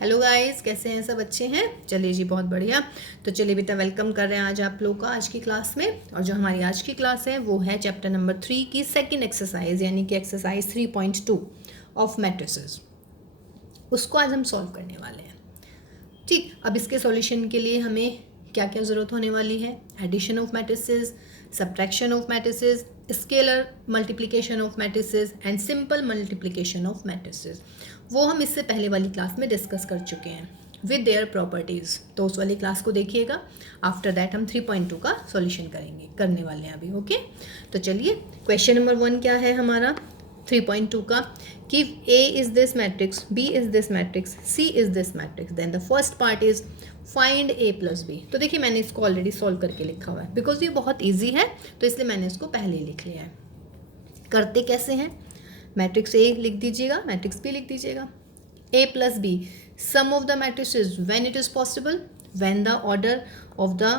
Hello guys, कैसे हैं सब? अच्छे हैं? चलिए जी, बहुत बढ़िया। तो चलिए बेटा, वेलकम कर रहे हैं आज आप लोग का आज की क्लास में। और जो हमारी आज की क्लास है वो है चैप्टर नंबर 3 की सेकंड एक्सरसाइज, यानी कि एक्सरसाइज 3.2 ऑफ मैट्रिसेस। उसको आज हम सॉल्व करने वाले हैं। ठीक, अब इसके सॉल्यूशन के लिए हमें क्या क्या ज़रूरत होने वाली है? Addition of matrices, subtraction of matrices, scalar multiplication of matrices and simple multiplication of matrices. वो हम इससे पहले वाली क्लास में डिस्कस कर चुके हैं विद देयर प्रॉपर्टीज़। तो उस वाली क्लास को देखिएगा। आफ्टर दैट हम 3.2 का सॉल्यूशन करने वाले हैं अभी। ओके, तो चलिए, क्वेश्चन नंबर 1 क्या है हमारा 3.2 का कि A is this matrix, B is this matrix, C is this matrix, then the first part is find A plus B। तो देखिए, मैंने इसको ऑलरेडी सॉल्व करके लिखा हुआ है बिकॉज ये बहुत इजी है, तो इसलिए मैंने इसको पहले ही लिख लिया है। करते कैसे हैं? मैट्रिक्स A लिख दीजिएगा, मैट्रिक्स B लिख दीजिएगा। A plus B, sum of the matrices when it is possible, when the order of the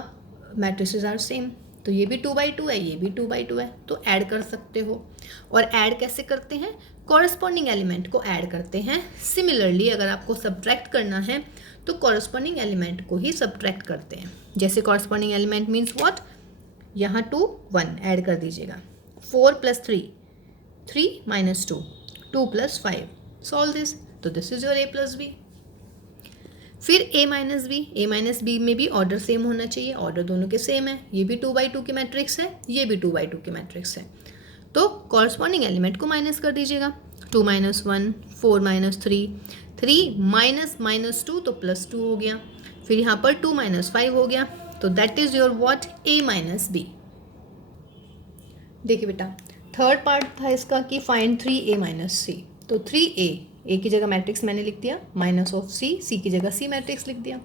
matrices are same। तो ये भी 2/2 है, ये भी 2/2 है, तो ऐड कर सकते हो। और ऐड कैसे करते हैं? कॉरस्पॉन्डिंग एलिमेंट को ऐड करते हैं। सिमिलरली अगर आपको सब्ट्रैक्ट करना है तो कॉरस्पॉन्डिंग एलिमेंट को ही सब्ट्रैक्ट करते हैं। जैसे कॉरस्पॉन्डिंग एलिमेंट मीन्स व्हाट, यहाँ 2 1 ऐड कर दीजिएगा। 4 + 3 3 - 2 2 + 5 सॉल्व दिस। तो this is your A plus B। फिर A minus B में भी ऑर्डर सेम होना चाहिए। ऑर्डर दोनों के सेम है, ये भी 2/2 की मैट्रिक्स है, ये भी 2/2 की मैट्रिक्स है। तो कॉरस्पॉन्डिंग एलिमेंट को माइनस कर दीजिएगा। 2 - 1 4 - 3 3 - -2 तो +2 हो गया। फिर यहाँ पर 2 - 5 हो गया। तो that is your what, A minus B। देखिए बेटा, थर्ड पार्ट था इसका कि फाइंड 3A - C। तो 3A, A की जगह मैट्रिक्स मैंने लिख दिया, -C की जगह C मैट्रिक्स लिख दिया।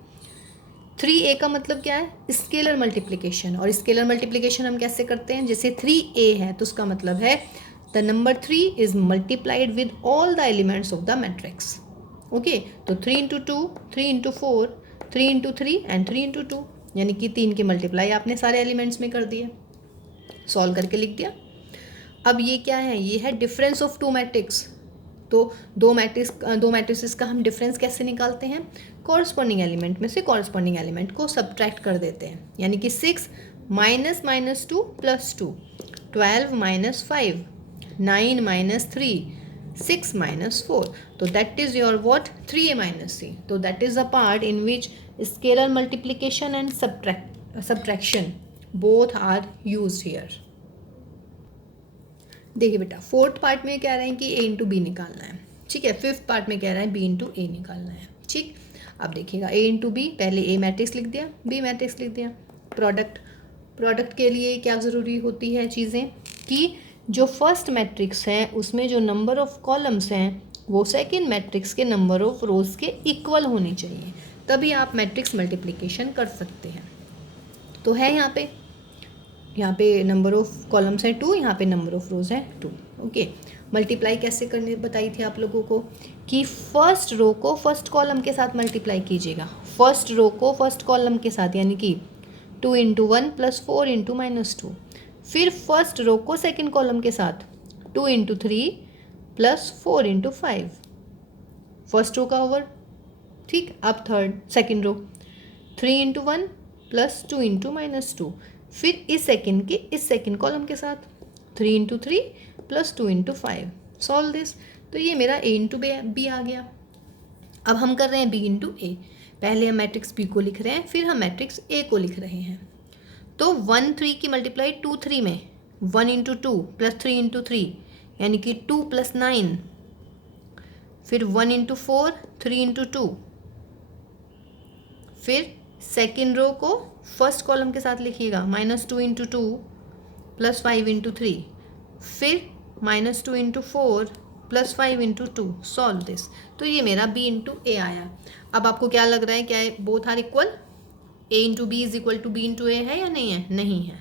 3A का मतलब क्या है? Scalar multiplication. और स्केलर मल्टीप्लिकेशन हम कैसे करते हैं? जैसे 3A है तो उसका मतलब है the number 3 is multiplied with all the elements of the matrix. Okay, तो 3 × 2 3 × 4 3 × 3 एंड 3 × 2, यानी कि 3 की मल्टीप्लाई आपने सारे एलिमेंट्स में कर दिए। सॉल्व करके लिख दिया। अब ये क्या है? ये है डिफरेंस ऑफ टू मैट्रिक्स। तो दो मैट्रिसेस का हम डिफरेंस कैसे निकालते हैं? कॉरस्पॉन्डिंग एलिमेंट में से कॉरस्पॉन्डिंग एलिमेंट को सब्ट्रैक्ट कर देते हैं, यानी कि 6 - -2 + 2 12 - 5 9 - 3 6 - 4। तो that is your what, 3A - C। तो that is a part in which scalar multiplication and subtraction both are used here. देखिए बेटा, फोर्थ पार्ट में कह रहे हैं कि A × B निकालना है। ठीक है, फिफ्थ पार्ट में कह रहा है B × A निकालना है। ठीक, अब देखिएगा, A × B, पहले A मैट्रिक्स लिख दिया, B मैट्रिक्स लिख दिया। प्रोडक्ट के लिए क्या ज़रूरी होती है चीज़ें कि जो फर्स्ट मैट्रिक्स है उसमें जो नंबर ऑफ कॉलम्स हैं वो सेकेंड मैट्रिक्स के नंबर ऑफ रोज के इक्वल होनी चाहिए, तभी आप मैट्रिक्स मल्टीप्लिकेशन कर सकते हैं। तो है यहाँ पे नंबर ऑफ कॉलम्स है 2, यहाँ पे नंबर ऑफ रोज है 2। ओके, मल्टीप्लाई कैसे करने बताई थी आप लोगों को कि फर्स्ट रो को फर्स्ट कॉलम के साथ मल्टीप्लाई कीजिएगा। फर्स्ट रो को फर्स्ट कॉलम के साथ, यानी कि 2 × 1 + 4 × -2। फिर फर्स्ट रो को सेकेंड कॉलम के साथ 2 × 3 + 4 × 5, फर्स्ट रो का ओवर। ठीक, अब सेकेंड रो 3 × 1 + 2 × -2। फिर इस सेकेंड कॉलम के साथ 3 × 3 + 2 × 5 सॉल्व दिस। तो ये मेरा A × B आ गया। अब हम कर रहे हैं B × A। पहले हम मैट्रिक्स B को लिख रहे हैं, फिर हम मैट्रिक्स A को लिख रहे हैं। तो 1 3 की मल्टीप्लाई 2 3 में 1 × 2 + 3 × 3, यानी कि 2 + 9। फिर 1 × 4 3 × 2। फिर सेकेंड रो को फर्स्ट कॉलम के साथ लिखिएगा, -2 × 2 + 5 × 3। फिर -2 × 4 + 5 × 2 सॉल्व दिस। तो ये मेरा B × A आया। अब आपको क्या लग रहा है, क्या both are equal? A × B = B × A है या नहीं है? नहीं है,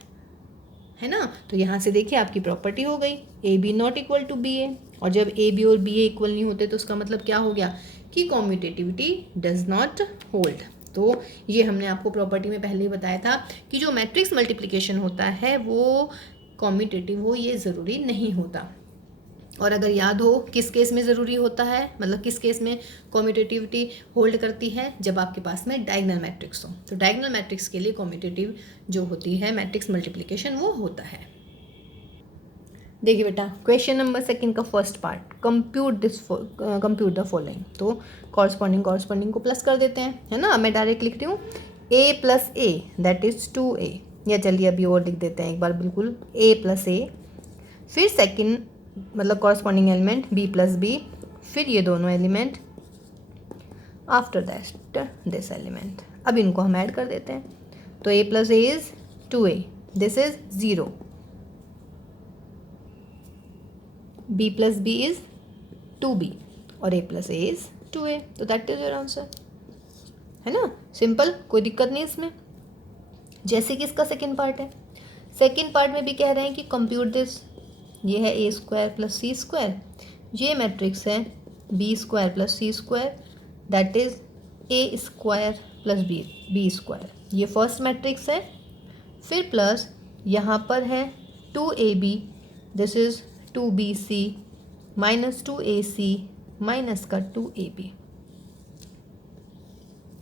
है ना? तो यहाँ से देखिए आपकी प्रॉपर्टी हो गई, AB ≠ = BA। और जब AB और BA इक्वल नहीं होते तो उसका मतलब क्या हो गया कि कॉम्यूटेटिविटी डज नॉट होल्ड। तो ये हमने आपको प्रॉपर्टी में पहले ही बताया था कि जो मैट्रिक्स मल्टीप्लिकेशन होता है वो कॉम्यूटेटिव हो, ये ज़रूरी नहीं होता। और अगर याद हो किस केस में ज़रूरी होता है, मतलब किस केस में कॉम्यूटेटिविटी होल्ड करती है, जब आपके पास में डायगोनल मैट्रिक्स हो। तो डायगोनल मैट्रिक्स के लिए कॉम्यूटेटिव जो होती है मैट्रिक्स मल्टीप्लिकेशन वो होता है। देखिए बेटा, क्वेश्चन नंबर सेकंड का first part, compute the following. तो कॉरस्पॉन्डिंग को प्लस कर देते हैं, है ना। मैं डायरेक्ट लिख रही हूँ a plus A that is 2a, या चलिए अभी और लिख देते हैं एक बार बिल्कुल, a प्लस ए, फिर सेकंड मतलब corresponding element b plus B, फिर ये दोनों element, after that this element. अब इनको हम ऐड कर देते हैं। तो a plus A is 2a, this is 0, b plus B is 2b और a plus A is 2a। तो दैट इज योर आंसर, है ना। सिंपल, कोई दिक्कत नहीं इसमें। जैसे कि इसका सेकेंड पार्ट है, सेकेंड पार्ट में भी कह रहे हैं कि कंप्यूट दिस, ये है a square plus C square, ये मैट्रिक्स है b square plus C square, that is a square plus B square, ये फर्स्ट मैट्रिक्स है। फिर प्लस यहाँ पर है 2ab, this is 2bc minus 2ac minus का 2ab,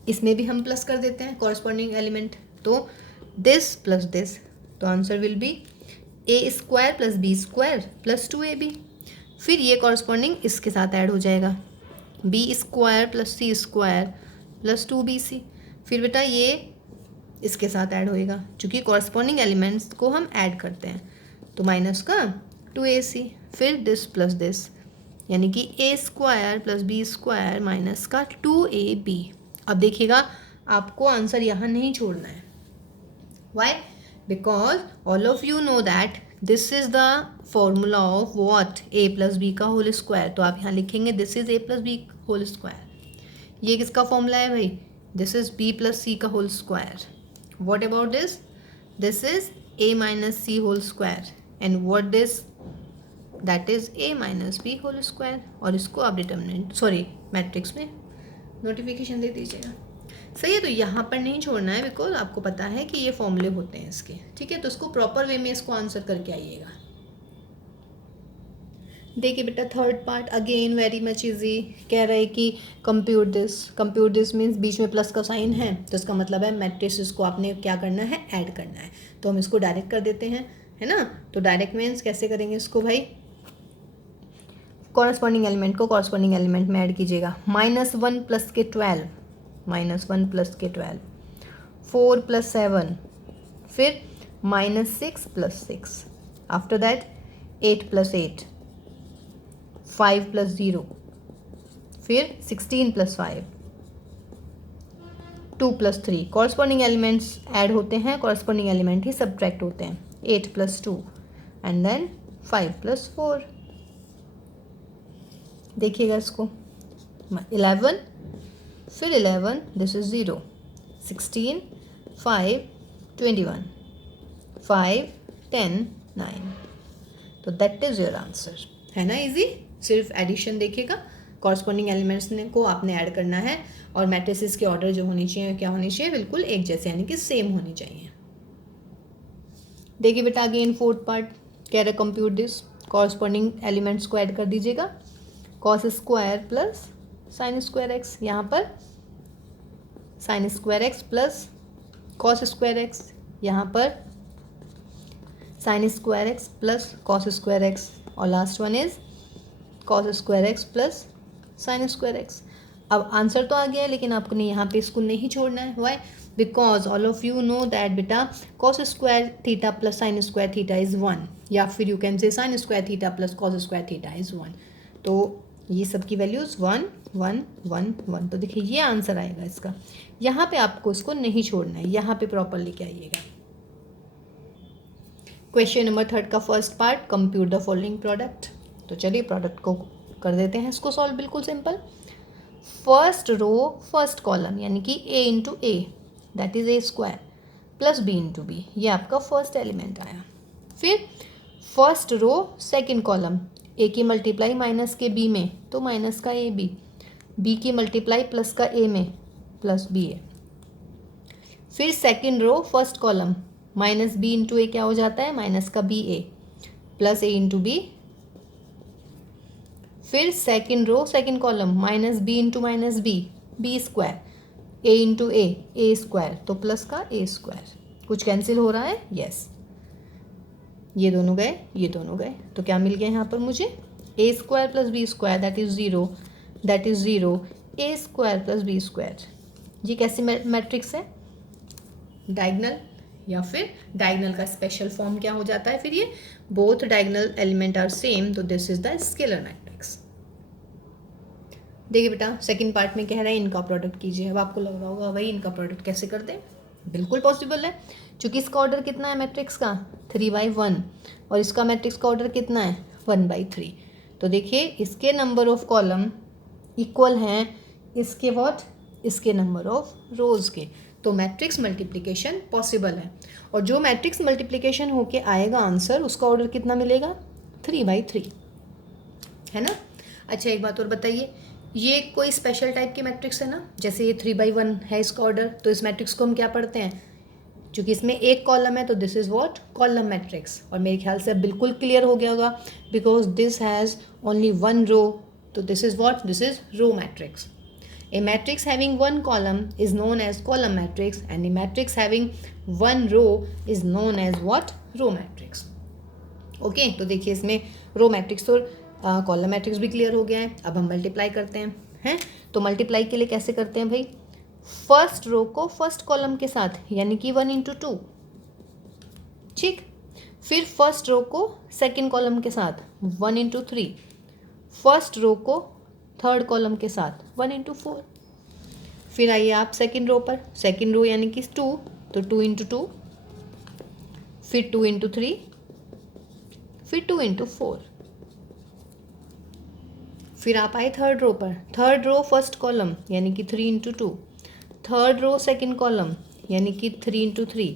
इसमें भी हम प्लस कर देते हैं कॉरस्पॉन्डिंग एलिमेंट। तो दिस प्लस दिस, तो answer will be a square plus B square plus 2ab। फिर ये कॉरस्पॉन्डिंग इसके साथ ऐड हो जाएगा, b square plus C square plus 2bc। फिर बेटा ये इसके साथ ऐड होएगा, क्योंकि कॉरस्पॉन्डिंग एलिमेंट्स को हम ऐड करते हैं, तो माइनस का 2ac। फिर दिस प्लस दिस, यानी कि a square plus B square minus का 2ab। अब देखिएगा आपको आंसर यहाँ नहीं छोड़ना है। Why? Because all of you know that this is the formula of what, a plus B का होल स्क्वायर। तो आप यहाँ लिखेंगे this is a plus B whole square. ये किसका फॉर्मूला है भाई? This is b plus C का whole square. What about this? This is a minus C whole square, and what this, that is a minus B whole square. और इसको आप determinant matrix में notification दे दीजिएगा। सही है, तो यहाँ पर नहीं छोड़ना है, बिकॉज आपको पता है कि ये फॉर्मूले होते हैं इसके, ठीक है। तो इसको प्रॉपर वे में इसको आंसर करके आइएगा। देखिए बेटा, third part again very much easy, कह रहे हैं कि कंप्यूट दिस मीन्स बीच में प्लस का साइन है, तो इसका मतलब है मैट्रिक्स को आपने क्या करना है, ऐड करना है। तो हम इसको डायरेक्ट कर देते हैं, है ना। तो डायरेक्ट मीन्स कैसे करेंगे इसको भाई, कॉरस्पॉन्डिंग एलिमेंट को कॉरस्पॉन्डिंग एलिमेंट में ऐड कीजिएगा। -1 प्लस के 12, -1 प्लस के 12, 4 प्लस 7, फिर -6 plus 6, after that 8 plus 8, 5 plus 0, फिर 16 plus 5, 2 plus 3। Corresponding elements add होते हैं, कॉरस्पॉन्डिंग एलिमेंट ही सब्ट्रैक्ट होते हैं। 8 प्लस 2 एंड देन 5 प्लस 4। देखिएगा इसको, 11, फिर 11, दिस इज 0, 16, 5, 21, 5, 10, 9। तो दैट इज योर आंसर, है ना। इजी, सिर्फ एडिशन देखिएगा, कॉरस्पॉन्डिंग एलिमेंट्स को आपने ऐड करना है, और मैट्रिसेस के ऑर्डर जो होनी चाहिए क्या होनी चाहिए, बिल्कुल एक जैसे, यानी कि सेम होनी चाहिए। देखिए बेटा, अगेन फोर्थ पार्ट कह रहे कंप्यूट दिस, कॉरस्पॉन्डिंग एलिमेंट्स को ऐड कर दीजिएगा। Cos square plus sine square x, यहाँ पर sine square x plus cos square x, यहाँ पर sine square x plus cos square x, और last one is cos square x plus sine square x. अब answer तो आ गया है, लेकिन आपको यहाँ पे इसको नहीं छोड़ना है। Why? Because all of you know that बेटा cos square theta plus sine square theta is 1, या फिर you can say sine square theta plus cos square theta is 1। तो ये सब की वैल्यूज़ 1 1 1 1। तो देखिए ये आंसर आएगा इसका। यहाँ पे आपको इसको नहीं छोड़ना है, यहाँ पे प्रॉपर लेके आइएगा। क्वेश्चन नंबर थर्ड का first part, compute the following product. तो चलिए प्रोडक्ट को कर देते हैं इसको सॉल्व, बिल्कुल simple. First row first column, यानी कि a into A, that is a square plus b into B, ये आपका फर्स्ट एलिमेंट आया। फिर first row second column, a की मल्टीप्लाई माइनस के b में, तो माइनस का ए बी की मल्टीप्लाई प्लस का a में, प्लस बी ए। फिर second row first column, minus B into A क्या हो जाता है, माइनस का B A, plus A into B, फिर second row second column minus B into minus B square, A into A square, तो plus का A square. कुछ cancel हो रहा है? यस, ये दोनों गए, ये दोनों गए, तो क्या मिल गया यहाँ पर मुझे? A square plus B square that is zero, that is zero, A square plus B square. ये कैसी मैट्रिक्स है? डायगनल, या फिर डायगनल का स्पेशल फॉर्म क्या हो जाता है फिर? ये both diagonal element are same, तो this is the scalar matrix. देखिए बेटा, सेकंड पार्ट में कह रहा है इनका प्रोडक्ट कीजिए। अब आपको लग रहा होगा भाई इनका प्रोडक्ट कैसे करते हैं? बिल्कुल पॉसिबल है, क्योंकि इसका ऑर्डर कितना है मैट्रिक्स का? 3/1, और इसका मैट्रिक्स का ऑर्डर कितना है? 1/3। तो देखिए इसके नंबर ऑफ कॉलम इक्वल हैं इसके व्हाट? इसके नंबर ऑफ रोज के, तो मैट्रिक्स मल्टीप्लिकेशन पॉसिबल है। और जो मैट्रिक्स मल्टीप्लिकेशन होके आएगा आंसर, उसका ऑर्डर कितना मिलेगा? 3/3, है ना? अच्छा एक बात और बताइए, ये कोई स्पेशल टाइप की मैट्रिक्स है ना? जैसे ये 3/1 है इसका ऑर्डर, तो इस मैट्रिक्स को हम क्या पढ़ते हैं? क्योंकि इसमें एक कॉलम है तो this is what? Column matrix. और मेरे ख्याल से बिल्कुल क्लियर हो गया होगा, because this has only one row, तो this is what? This is row matrix. A matrix having one column is known as column matrix, and a matrix having one row is known as what? Row matrix. Okay तो देखिए इसमें row matrix और column matrix भी clear हो गया है। अब हम मल्टीप्लाई करते हैं तो मल्टीप्लाई के लिए कैसे करते हैं भाई? फर्स्ट रो को फर्स्ट कॉलम के साथ, यानी कि 1 इंटू 2, ठीक। फिर फर्स्ट रो को सेकेंड कॉलम के साथ 1 इंटू 3, फर्स्ट रो को थर्ड कॉलम के साथ 1 इंटू 4। फिर आइए आप सेकेंड रो पर, सेकेंड रो यानी कि 2, तो 2 इंटू 2, फिर 2 इंटू 3, फिर 2 इंटू 4। फिर आप आए थर्ड रो पर, थर्ड रो फर्स्ट कॉलम यानी कि 3 into 2, third row second column यानी कि 3 into 3,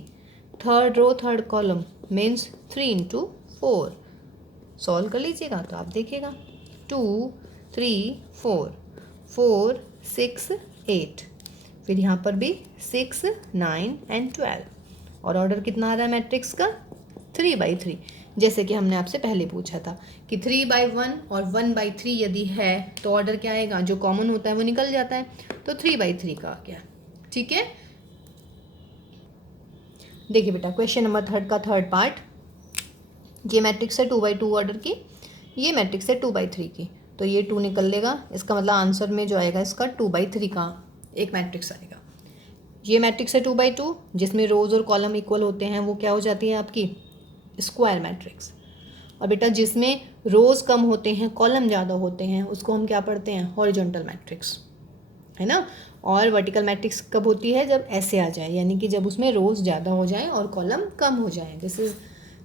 third row third column means 3 into 4। Solve कर लीजिएगा तो आप देखिएगा 2 3 4 4 6 8, फिर यहाँ पर भी 6 9 एंड 12। और ऑर्डर कितना आ रहा है मैट्रिक्स का? 3/3। जैसे कि हमने आपसे पहले पूछा था कि 3/1 और 1/3 यदि है तो ऑर्डर क्या आएगा? जो कॉमन होता है वो निकल जाता है, तो 3/3 का आ गया। ठीक है, देखिए बेटा क्वेश्चन नंबर 3 का थर्ड पार्ट, ये मैट्रिक्स है 2/2 ऑर्डर की, ये मैट्रिक्स है 2/3 की, तो ये 2 निकल लेगा, इसका मतलब आंसर में जो आएगा इसका 2/3 का एक मैट्रिक्स आएगा। ये मैट्रिक्स है 2/2 जिसमें रोज और कॉलम इक्वल होते हैं, वो क्या हो जाती है आपकी? Square matrix. और बेटा जिसमें रोज कम होते हैं कॉलम ज़्यादा होते हैं उसको हम क्या पढ़ते हैं? हॉरिजॉन्टल मैट्रिक्स, है ना। और वर्टिकल मैट्रिक्स कब होती है? जब ऐसे आ जाए, यानी कि जब उसमें रोज ज़्यादा हो जाए और कॉलम कम हो जाए। दिस इज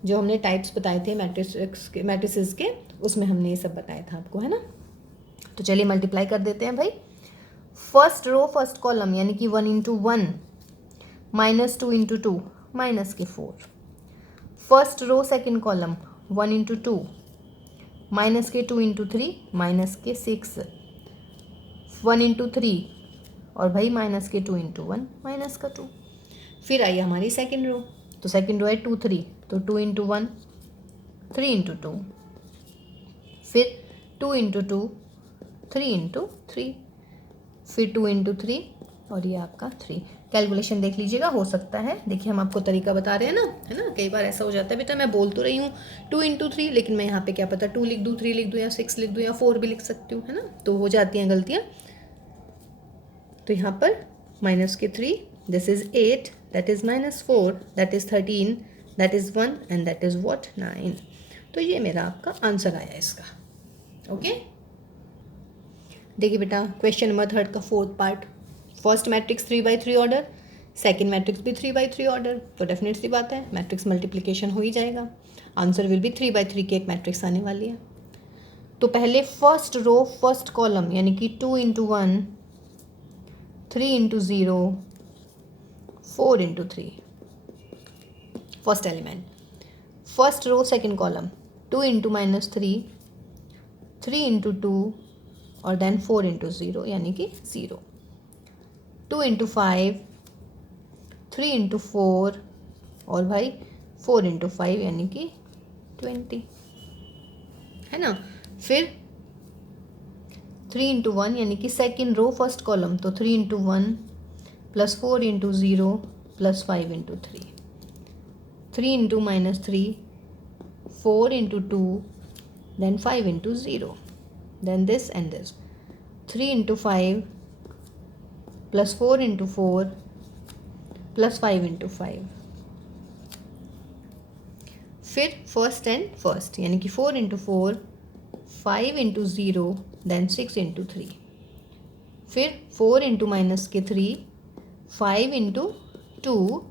जो हमने टाइप्स बताए थे मैट्रिसेस के, उसमें हमने ये सब बताया था आपको, है ना। तो चलिए मल्टीप्लाई कर देते हैं भाई। फर्स्ट रो फर्स्ट कॉलम यानी कि 1 इंटू 1 माइनस 2 इंटू 2 माइनस के 4, first row second column 1 into 2 minus के 2 इंटू 3 माइनस के 6, 1 इंटू 3 और भाई माइनस के 2 इंटू 1 माइनस का 2। फिर आई हमारी सेकेंड रो, तो सेकेंड रो है 2 3, तो 2 इंटू 1 3 इंटू 2, फिर 2 इंटू 2 3 इंटू 3, फिर 2 इंटू 3 और ये आपका 3। कैलकुलेशन देख लीजिएगा, हो सकता है, देखिए हम आपको तरीका बता रहे हैं ना, है ना। कई बार ऐसा हो जाता है बेटा मैं बोल तो रही हूँ 2 इंटू 3, लेकिन मैं यहाँ पे क्या पता 2 लिख दूँ, 3 लिख दूँ, या 6 लिख दूँ, या 4 भी लिख सकती हूँ, है ना। तो हो जाती हैं गलतियाँ। तो यहाँ पर माइनस के 3, this is 8, that is minus 4, that is 13, that is 1 and that is what 9। तो ये मेरा आपका आंसर आया इसका। ओके, देखिए बेटा क्वेश्चन नंबर 3 का fourth part, first matrix 3/3 order, second matrix भी 3/3 ऑर्डर, तो डेफिनेटली बात है मैट्रिक्स मल्टीप्लिकेशन हो ही जाएगा, आंसर विल बी 3/3 की एक मैट्रिक्स आने वाली है। तो पहले फर्स्ट रो फर्स्ट कॉलम यानी कि 2 into 1 3 into 0 4 into 3, first element, first row second column 2 into -3 3 into 2 और देन 4 इंटू 0 यानी कि 0, 2 इंटू 5 3 इंटू 4 और भाई 4 इंटू 5 यानी कि 20, है ना। फिर 3 इंटू 1 यानी कि सेकेंड रो फर्स्ट कॉलम, तो 3 into 1 plus 4 into 0 plus 5 into 3, 3 into -3, 4 into 2, then 5 into 0, then this and this, 3 into 5 plus 4 into 4 plus 5 into 5, फिर फर्स्ट एंड फर्स्ट यानी कि 4 into 4, 5 into 0, then 6 into 3, फिर 4 into -3, 5 into 2,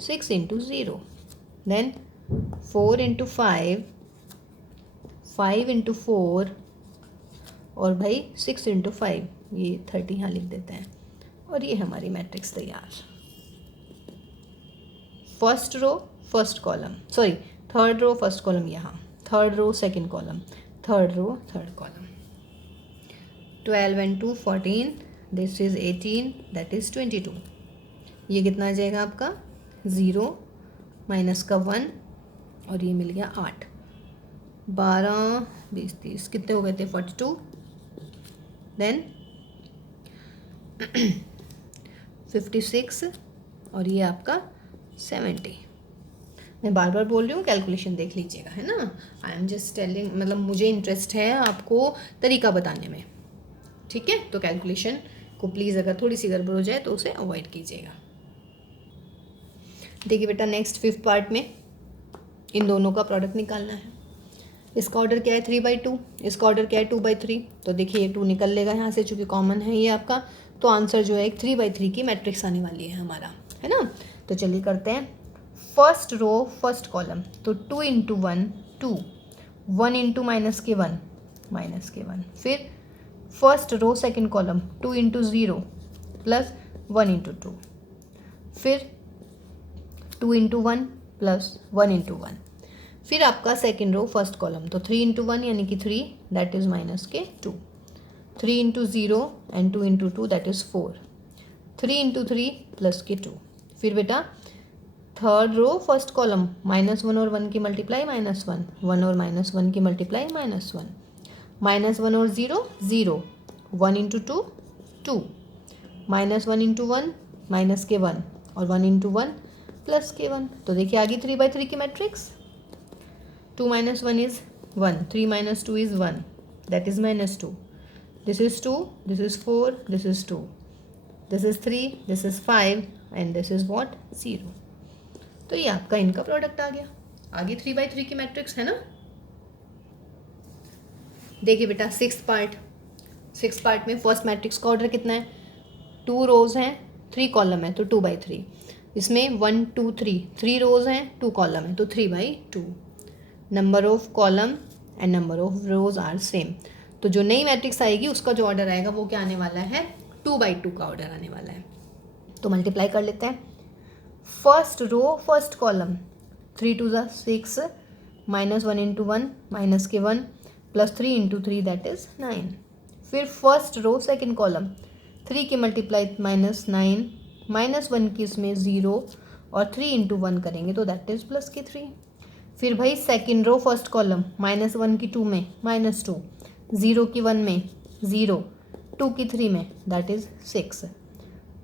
6 into 0, then 4 into 5, 5 into 4 और भाई 6 into 5, ये 30 यहाँ लिख देते हैं और ये हमारी मैट्रिक्स तैयार। First row first column, sorry third row first column यहाँ, third row second column, third row third column. 12 and 2 14, this is 18, that is 22। ये कितना आ जाएगा आपका 0 माइनस का 1 और ये मिल गया 8, 12 20 30 कितने हो गए थे 42, देन 56 और ये आपका 70। मैं बार बार बोल रही हूँ, कैलकुलेशन देख लीजिएगा, है ना। आई एम जस्ट टेलिंग, मतलब मुझे इंटरेस्ट है आपको तरीका बताने में, ठीक है। तो कैलकुलेशन को प्लीज़ अगर थोड़ी सी गड़बड़ हो जाए तो उसे अवॉइड कीजिएगा। देखिए बेटा, नेक्स्ट 5th पार्ट में इन दोनों का प्रोडक्ट निकालना है। इसका ऑर्डर क्या है 3/2, इसका ऑर्डर क्या है 2/3। तो देखिए ये 2 निकल लेगा यहाँ से, चूँकि कॉमन है ये आपका, तो आंसर जो है एक 3/3 की मैट्रिक्स आने वाली है हमारा, है ना। तो चलिए करते हैं। फर्स्ट रो फर्स्ट कॉलम, तो 2 इंटू 1 2, 1 इंटू -1, फिर first row second column 2 into 0 plus 1 into 2, फिर 2 इंटू 1 प्लस 1 इंटू 1, फिर आपका सेकेंड रो फर्स्ट कॉलम, तो 3 इंटू 1 यानी कि 3, that is -2, 3 into 0 and 2 into 2 that is 4, 3 into 3 plus के 2, फिर बेटा थर्ड रो फर्स्ट कॉलम, -1 और 1 की मल्टीप्लाई -1, 1 और -1 की मल्टीप्लाई -1, -1 और 0 0, 1 इंटू 2 2, -1 इंटू 1 माइनस के 1 और 1 इंटू 1 प्लस के 1। तो देखिए आगे 3/3 की matrix, 2 minus 1 is 1, 3 minus 2 is 1, that is -2, this is 2, this is 4, this is 2, this is 3, this is 5 and this is what 0। तो ये आपका इनका प्रोडक्ट आ गया। आगे 3/3 की मैट्रिक्स है ना। देखिए बेटा 6th पार्ट में फर्स्ट मैट्रिक्स का ऑर्डर कितना है, 2 रोज हैं 3 कॉलम है तो 2/3, इसमें 1 2 3 रोज हैं 2 कॉलम है तो 3/2। Number of column and number of rows are same. तो जो नई मैट्रिक्स आएगी उसका जो ऑर्डर आएगा वो क्या आने वाला है, 2/2 का ऑर्डर आने वाला है। तो मल्टीप्लाई कर लेते हैं। First row first column, 3 2 6, -1 into 1 minus के 1 प्लस 3 इंटू 3 दैट इज 9। फिर फर्स्ट रो सेकेंड कॉलम, 3 की मल्टीप्लाई -9, -1 की इसमें 0 और 3 इंटू 1 करेंगे तो दैट इज प्लस के 3। फिर भाई सेकेंड रो फर्स्ट कॉलम, -1 की 2 में -2, 0 की 1 में 0, 2 की 3 में that is 6।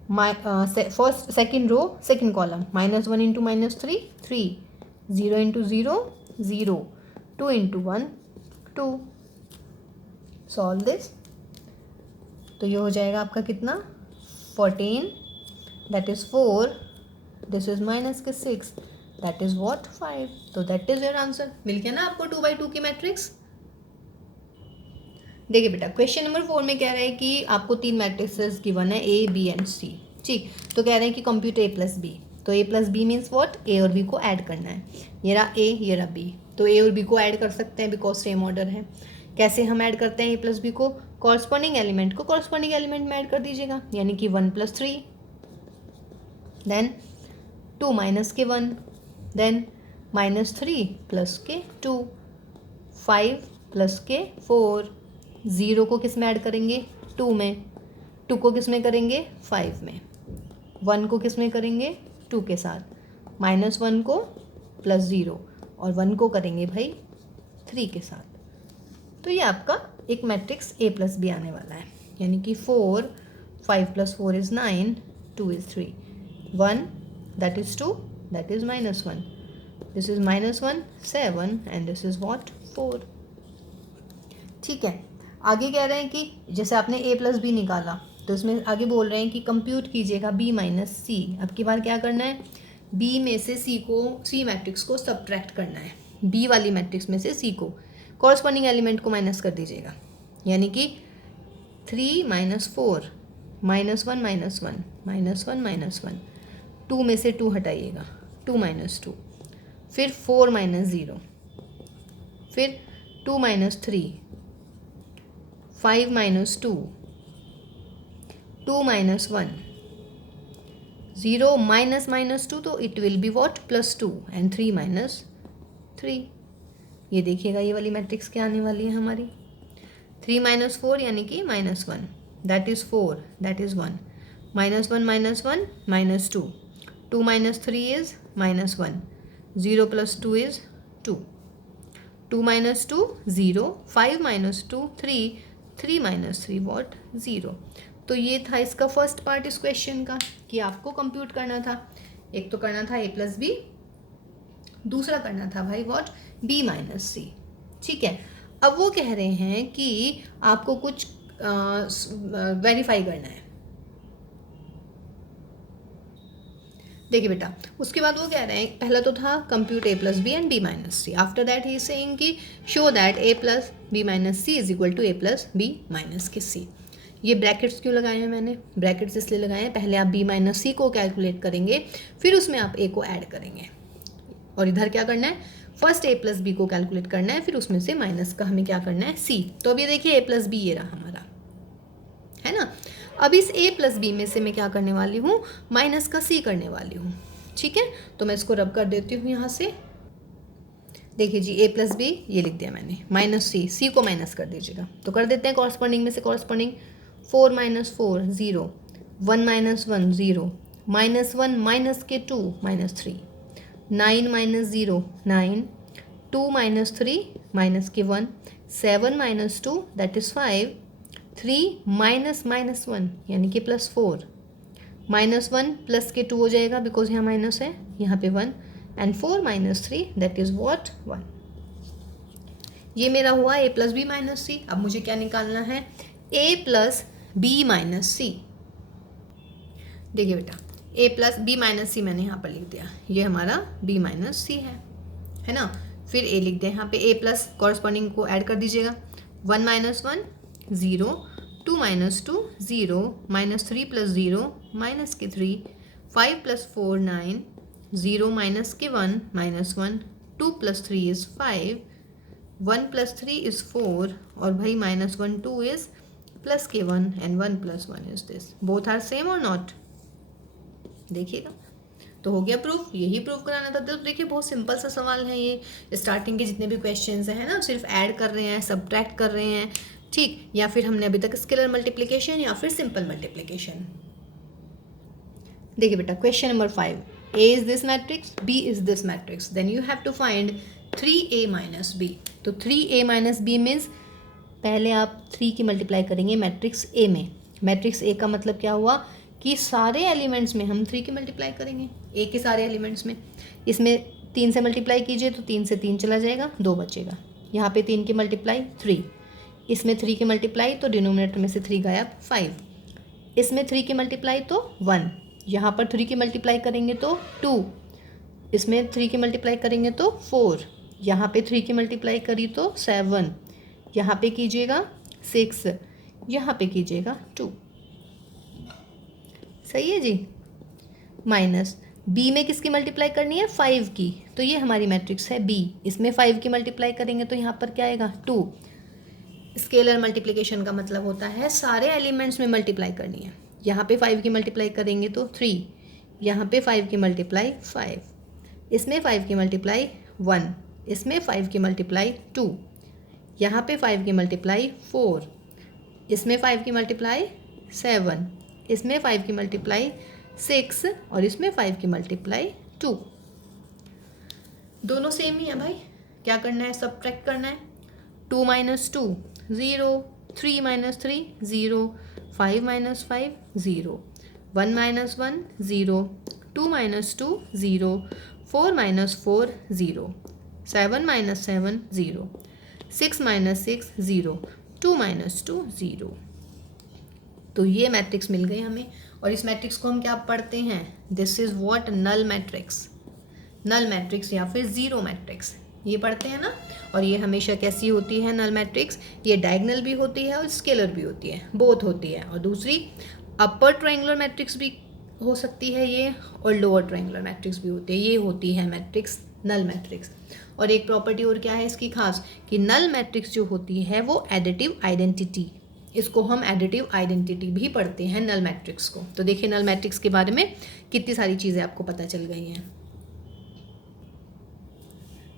First second row second column, -1 into -3 3, 0 into 0 0, 2 into 1 2। Solve this, तो ये हो जाएगा आपका कितना 14, that is 4, this is minus के 6, दैट इज व्हाट 5। तो दैट इज योर आंसर। मिल गया ना आपको 2/2 की मैट्रिक्स। देखिए बेटा क्वेश्चन नंबर 4 में कह रहा है कि आपको 3 मैट्रिक्सेस गिवन है A B एंड C, ठीक। तो कह रहे हैं कि कंप्यूट A प्लस B, तो A plus B means what, A और B को ऐड करना है। ये रहा A ये रहा B, तो A और B को ऐड कर सकते हैं बिकॉज सेम ऑर्डर है। कैसे हम ऐड करते हैं A प्लस B को, कॉरस्पॉन्डिंग एलिमेंट को कॉरस्पॉन्डिंग एलिमेंट में ऐड कर दीजिएगा, यानी कि 1 + 3, देन 2 माइनस के 1, देन -3 प्लस के 2, 5 प्लस के 4, 0 को किस में ऐड करेंगे 2 में, 2 को किस में करेंगे 5 में, 1 को किस में करेंगे 2 के साथ, -1 को +0 और 1 को करेंगे भाई 3 के साथ। तो ये आपका एक मैट्रिक्स ए प्लस बी आने वाला है, यानी कि 4, 5 + 4 is 9, 2 is 3, 1 that is 2, that is -1, this is -1, 7 and this is what 4. ठीक है, आगे कह रहे हैं कि जैसे आपने a प्लस बी निकाला तो इसमें आगे बोल रहे हैं कि कंप्यूट कीजिएगा b माइनस सी. अब की बार क्या करना है, b में से c मैट्रिक्स को सब्ट्रैक्ट करना है. b वाली मैट्रिक्स में से c को कॉरस्पॉन्डिंग एलिमेंट को माइनस कर दीजिएगा, यानी कि 3 - 4 -1 -1 -1 -1, 2 में से 2 हटाइएगा, 2 - 2, फिर 4 - 0, फिर 2 - 3, 5 - 2, 2 - 1, 0 -2, तो it will be what +2 and 3 - 3. ये देखिएगा ये वाली मैट्रिक्स क्या आने वाली है हमारी, 3 - 4 यानी कि -1, that is 4, that is 1, -1 -1 -2, 2 - 3 is -1, 0 + 2 is 2, 2 - 2 0, 5 - 2 3, 3 - 3 what 0. तो ये था इसका फर्स्ट पार्ट इस क्वेश्चन का कि आपको कंप्यूट करना था. एक तो करना था a प्लस बी, दूसरा करना था भाई वॉट b माइनस सी. ठीक है, अब वो कह रहे हैं कि आपको कुछ वेरीफाई करना है. देखिए बेटा, उसके बाद वो कह रहे हैं पहला तो था compute a plus B and b minus C. After that he is saying कि show that a plus B minus C is equal to a plus B minus के सी. ये ब्रैकेट्स क्यों लगाए हैं मैंने, ब्रैकेट्स इसलिए लगाए हैं, पहले आप b माइनस सी को कैलकुलेट करेंगे, फिर उसमें आप a को ऐड करेंगे, और इधर क्या करना है, फर्स्ट a प्लस बी को कैलकुलेट करना है, फिर उसमें से माइनस का हमें क्या करना है c. तो अब ये देखिए a प्लस बी ये रहा हमारा, है ना. अब इस a प्लस बी में से मैं क्या करने वाली हूँ, माइनस का c करने वाली हूँ. ठीक है, तो मैं इसको रब कर देती हूँ यहाँ से. देखिए जी, a प्लस बी ये लिख दिया मैंने, माइनस c को माइनस कर दीजिएगा. तो कर देते हैं कॉरस्पॉन्डिंग में से कॉरस्पॉन्डिंग. 4 - 4 0, 1 - 1 0, -1 माइनस के 2 -3, 9 - 0 9, 2 - 3 माइनस के 1, 7 - 2 दैट इज़ 5, 3 -1 यानी कि +4, -1 प्लस के 2 हो जाएगा बिकॉज यहाँ माइनस है, यहाँ पे 1, एंड 4 - 3 दैट इज़ वॉट 1. ये मेरा हुआ a प्लस बी माइनस सी. अब मुझे क्या निकालना है, a प्लस बी माइनस सी. देखिए बेटा, a प्लस बी माइनस सी मैंने यहाँ पर लिख दिया, ये हमारा b माइनस सी है ना. फिर a लिख दें यहाँ पे, a प्लस कॉरस्पॉन्डिंग को ऐड कर दीजिएगा. 1 - 1 0, 2 - 2 0, -3 + 0 -3, 5 + 4 9, 0 - 1 -1, 2 + 3 is 5, 1 + 3 is 4, और भाई -1 2 is +k1 and 1 + 1 is this. Both are same और नॉट. देखिएगा, तो हो गया प्रूफ. यही प्रूफ कराना था. तो देखिए बहुत सिंपल सा सवाल है ये. स्टार्टिंग के जितने भी क्वेश्चंस हैं ना, सिर्फ ऐड कर रहे हैं, सब्ट्रैक्ट कर रहे हैं, ठीक, या फिर हमने अभी तक स्केलर मल्टीप्लिकेशन या फिर सिंपल मल्टीप्लिकेशन. देखिए बेटा, question number 5, a is this matrix, b is this matrix, then you have to find 3a minus b. तो 3a माइनस b मीन्स पहले आप 3 की मल्टीप्लाई करेंगे मैट्रिक्स a में. मैट्रिक्स a का मतलब क्या हुआ कि सारे एलिमेंट्स में हम 3 की मल्टीप्लाई करेंगे, a के सारे एलिमेंट्स में. इसमें 3 से मल्टीप्लाई कीजिए तो 3 से 3 चला जाएगा, 2 बचेगा. यहाँ पे 3 की मल्टीप्लाई 3, इसमें 3 की मल्टीप्लाई तो डिनोमिनेटर में से 3 गायब 5, इसमें 3 की मल्टीप्लाई तो 1, यहाँ पर 3 की मल्टीप्लाई करेंगे तो 2, इसमें 3 की मल्टीप्लाई करेंगे तो 4, यहाँ पे 3 की मल्टीप्लाई करी तो 7, यहाँ पे कीजिएगा 6, यहाँ पे कीजिएगा 2. सही है जी. माइनस b में किसकी मल्टीप्लाई करनी है, 5 की. तो ये हमारी मैट्रिक्स है b, इसमें 5 की मल्टीप्लाई करेंगे तो यहाँ पर क्या आएगा 2. स्केलर मल्टीप्लिकेशन का मतलब होता है सारे एलिमेंट्स में मल्टीप्लाई करनी है. यहाँ पे 5 की मल्टीप्लाई करेंगे तो 3, यहाँ पे 5 की मल्टीप्लाई 5, इसमें 5 की मल्टीप्लाई 1, इसमें 5 की मल्टीप्लाई 2, यहाँ पे 5 की मल्टीप्लाई 4, इसमें 5 की मल्टीप्लाई 7, इसमें 5 की मल्टीप्लाई 6, और इसमें 5 की मल्टीप्लाई 2. दोनों सेम ही है भाई. क्या करना है, सब्ट्रैक्ट करना है. 2 - 2 0, 3 minus 3 0, 5 minus 5 0, 1 minus 1 0, 2 minus 2 0, 4 minus 4 0, 7 minus 7 0, 6 minus 6 0, 2 minus 2 0। तो ये मैट्रिक्स मिल गई हमें, और इस मैट्रिक्स को हम क्या पढ़ते हैं? This is what? Null matrix. Null matrix या फिर जीरो मैट्रिक्स, ये पढ़ते हैं ना। और ये हमेशा कैसी होती है नल मैट्रिक्स? ये डायगोनल भी होती है और स्केलर भी होती है, बोथ होती है। और दूसरी अपर ट्रायंगुलर मैट्रिक्स भी हो सकती है ये, और लोअर ट्रायंगुलर मैट्रिक्स भी होती है। ये होती है मैट्रिक्स, नल मैट्रिक्स। और एक प्रॉपर्टी और क्या है इसकी खास, कि नल मैट्रिक्स जो होती है वो एडिटिव आइडेंटिटी, इसको हम एडिटिव आइडेंटिटी भी पढ़ते हैं नल मैट्रिक्स को। तो देखिए नल मैट्रिक्स के बारे में कितनी सारी चीज़ें आपको पता चल गई हैं।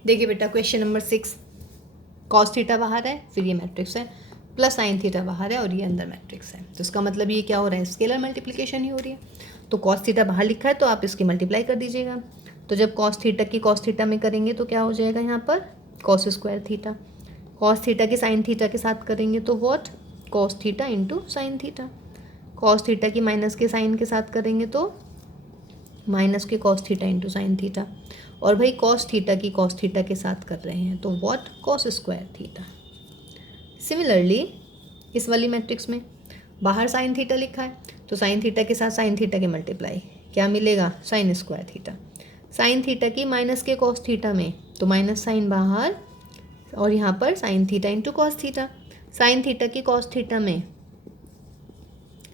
देखिए बेटा क्वेश्चन नंबर 6, कॉस थीटा बाहर है, फिर ये मैट्रिक्स है, प्लस साइन थीटा बाहर है और ये अंदर मैट्रिक्स है। तो इसका मतलब ये क्या हो रहा है? स्केलर मल्टीप्लिकेशन ही हो रही है। तो कॉस थीटा बाहर लिखा है तो आप इसकी मल्टीप्लाई कर दीजिएगा। तो जब कॉस थीटा की कॉस थीटा में करेंगे तो क्या हो जाएगा यहाँ पर? Cos square theta. Cos theta की साइन थीटा के साथ करेंगे तो what? Cos theta into sine theta. Cos theta की माइनस के साइन के साथ करेंगे तो माइनस के cos theta into sine theta. और भाई कॉस थीटा की कॉस थीटा के साथ कर रहे हैं तो what? Cos square theta. Similarly इस वाली मैट्रिक्स में बाहर साइन थीटा लिखा है तो साइन थीटा के साथ साइन थीटा के मल्टीप्लाई, क्या मिलेगा? Sign square theta. Sine theta की माइनस के कॉस थीटा में तो माइनस साइन बाहर, और यहाँ पर sine theta into cos theta. Sine theta की कॉस थीटा में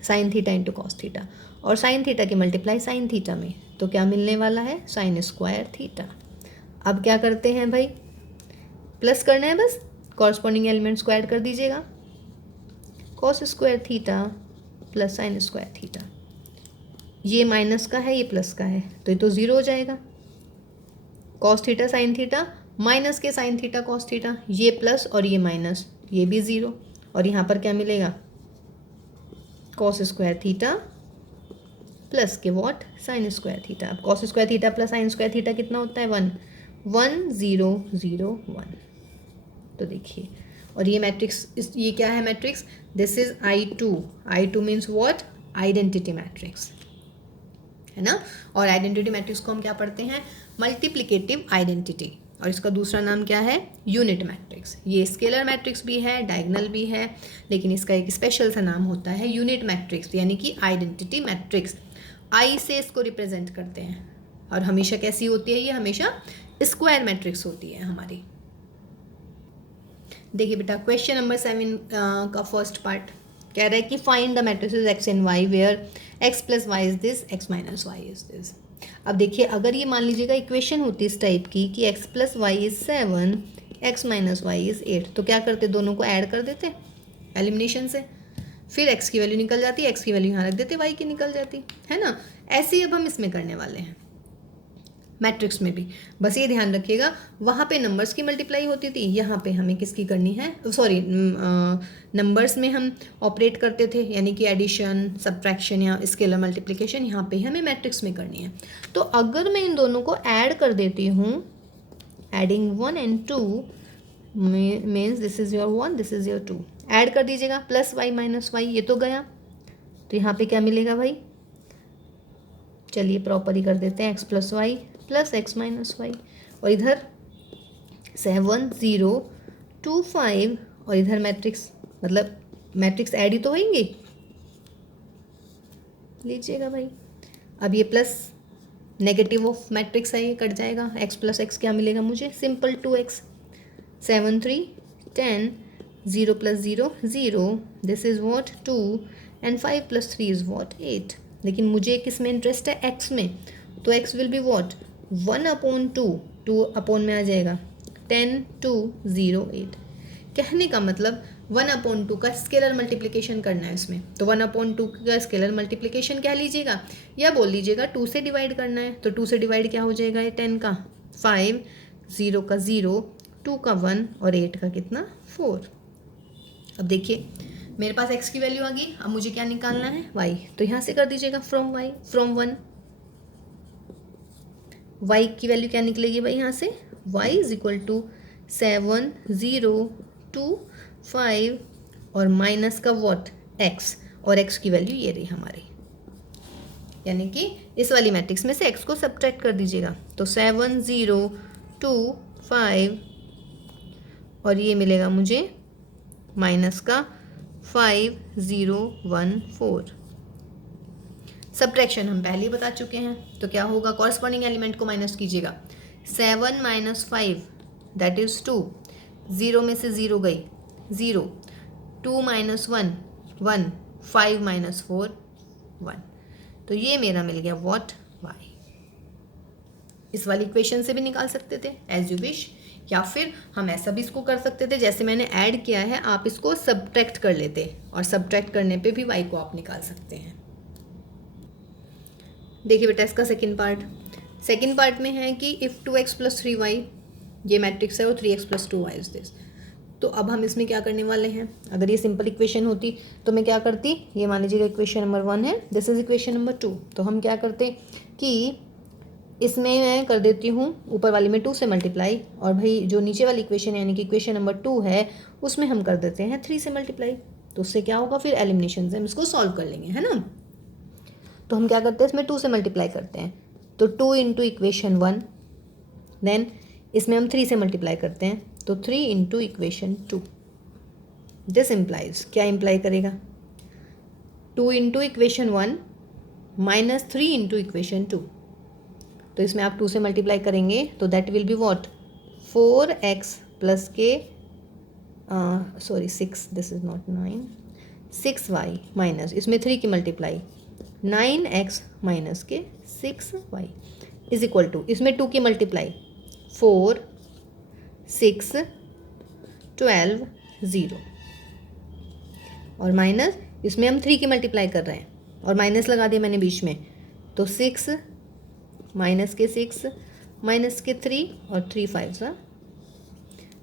sine theta into cos theta, और साइन थीटा की मल्टीप्लाई साइन थीटा में, तो क्या मिलने वाला है? Sign square theta. अब क्या करते हैं भाई? प्लस करना है बस, कॉरस्पॉन्डिंग एलिमेंट स्क्वायर कर दीजिएगा। Cos square theta plus sine square theta, ये माइनस का है ये प्लस का है तो ये तो ज़ीरो हो जाएगा। Cos theta sine theta minus के साइन थीटा कॉस थीटा, ये प्लस और ये माइनस, ये भी ज़ीरो। और यहाँ पर क्या मिलेगा? कॉस स्क्वायर थीटा प्लस के वॉट? Sine square theta. अब cos square theta plus sine square theta कितना होता है? 1 1 0 0 1। तो देखिए, और ये मैट्रिक्स, ये क्या है matrix? This is I2। I2 means what? Identity matrix, है ना। और आइडेंटिटी मैट्रिक्स को हम क्या पढ़ते हैं? Multiplicative identity. और इसका दूसरा नाम क्या है? Unit matrix. ये स्केलर मैट्रिक्स भी है, डायगोनल भी है, लेकिन इसका एक स्पेशल सा नाम होता है यूनिट मैट्रिक्स, यानी कि आइडेंटिटी मैट्रिक्स। आई से इसको रिप्रेजेंट करते हैं, और हमेशा कैसी होती है? ये हमेशा स्क्वायर मैट्रिक्स होती है हमारी। देखिए बेटा क्वेश्चन नंबर 7 का फर्स्ट पार्ट कह रहा है कि find the matrices X and Y where X plus Y is this, X minus Y is this. अब देखिए, अगर ये मान लीजिएगा इक्वेशन होती इस टाइप की कि X plus Y is 7, X minus Y is 8, तो क्या करते? दोनों को ऐड कर देते एलिमिनेशन से, फिर एक्स की वैल्यू निकल जाती, एक्स की वैल्यू यहाँ रख देते, वाई की निकल जाती, है ना। ऐसे ही अब हम इसमें करने वाले हैं, मैट्रिक्स में भी। बस ये ध्यान रखिएगा, वहाँ पे नंबर्स की मल्टीप्लाई होती थी, यहाँ पे हमें किसकी करनी है? सॉरी, नंबर्स में हम ऑपरेट करते थे, यानी कि एडिशन, सब्ट्रैक्शन या स्केलर मल्टीप्लिकेशन, यहाँ पे हमें मैट्रिक्स में करनी है। तो अगर मैं इन दोनों को ऐड कर देती हूँ, adding 1 and 2 means this is your 1, this is your 2, add कर दीजिएगा, प्लस वाई माइनस वाई, ये तो गया। तो यहाँ पे क्या मिलेगा भाई? चलिए प्रॉपर ही कर देते हैं, X plus Y plus X minus Y, और इधर 7 0 2 5, और इधर मैट्रिक्स, मतलब मैट्रिक्स ऐड ही तो होंगे, लीजिएगा भाई। अब ये प्लस नेगेटिव ऑफ मैट्रिक्स है, ये कट जाएगा, एक्स प्लस एक्स क्या मिलेगा मुझे? Simple 2x। 7 3 10, 0 plus 0 0, this is what? 2, and 5 plus 3 is what? 8। लेकिन मुझे किस में इंटरेस्ट है? एक्स में, तो x will be what? 1/2, 2 upon में आ जाएगा, 10 2 0 8। कहने का मतलब 1/2 का स्केलर मल्टीप्लिकेशन करना है इसमें, तो 1/2 का स्केलर मल्टीप्लिकेशन क्या लीजिएगा, या बोल लीजिएगा 2 से डिवाइड करना है। तो 2 से डिवाइड क्या हो जाएगा? ये 10 का 5, 0 का 0, 2 का 1, और 8 का कितना? 4। अब देखिए मेरे पास x की वैल्यू आ गई, अब मुझे क्या निकालना है? y। तो यहाँ से कर दीजिएगा फ्रॉम y, फ्रॉम 1। y की वैल्यू क्या निकलेगी भाई यहाँ से? y इज इक्वल टू 7 0 2 5 और माइनस का व्हाट x, और x की वैल्यू ये रही हमारी, यानी कि इस वाली मैट्रिक्स में से x को सब्ट्रैक्ट कर दीजिएगा। तो 7 0 2 5 और ये मिलेगा मुझे माइनस का 5 0 1 4। सब्ट्रैक्शन हम पहले ही बता चुके हैं, तो क्या होगा, कॉरस्पॉन्डिंग एलिमेंट को माइनस कीजिएगा। 7 माइनस 5 दैट इज 2, 0 में से 0 गई 0, 2 माइनस 1 1, 5 माइनस 4 1। तो ये मेरा मिल गया व्हाट y। इस वाली इक्वेशन से भी निकाल सकते थे एज यू विश, या फिर हम ऐसा भी इसको कर सकते थे जैसे मैंने ऐड किया है, आप इसको सब्ट्रैक्ट कर लेते और सब्ट्रैक्ट करने पे भी y को आप निकाल सकते हैं। देखिए बेटा इसका सेकेंड पार्ट में है कि इफ़ 2x प्लस 3y, ये मैट्रिक्स है, और 3x plus 2y is this. तो अब हम इसमें क्या करने वाले हैं, अगर ये सिंपल इक्वेशन होती तो मैं क्या करती, ये मान लीजिएगा इक्वेशन नंबर 1 है, दिस इज इक्वेशन नंबर 2। तो हम क्या करते कि इसमें मैं कर देती हूँ ऊपर वाली में 2 से मल्टीप्लाई, और भाई जो नीचे वाली इक्वेशन यानी कि इक्वेशन नंबर 2 है उसमें हम कर देते हैं 3 से मल्टीप्लाई। तो उससे क्या होगा, फिर एलिमिनेशन से हम इसको सॉल्व कर लेंगे, है ना। तो हम क्या करते हैं, इसमें 2 से मल्टीप्लाई करते हैं, तो 2 इंटू इक्वेशन 1, देन इसमें हम 3 से मल्टीप्लाई करते हैं, तो 3 इंटू इक्वेशन 2। दिस इम्प्लाइज, क्या इम्प्लाई करेगा, 2 into equation 1 minus 3 into equation 2। तो इसमें आप 2 से मल्टीप्लाई करेंगे तो that will be what, 4x plus के 6, this is not 9, 6y minus इसमें 3 की मल्टीप्लाई 9x माइनस के 6y इज इक्वल टू, इसमें 2 की मल्टीप्लाई 4 6 12 0, और माइनस इसमें हम 3 की मल्टीप्लाई कर रहे हैं और माइनस लगा दिया मैंने बीच में, तो 6 माइनस के 6 माइनस के 3 और 3 5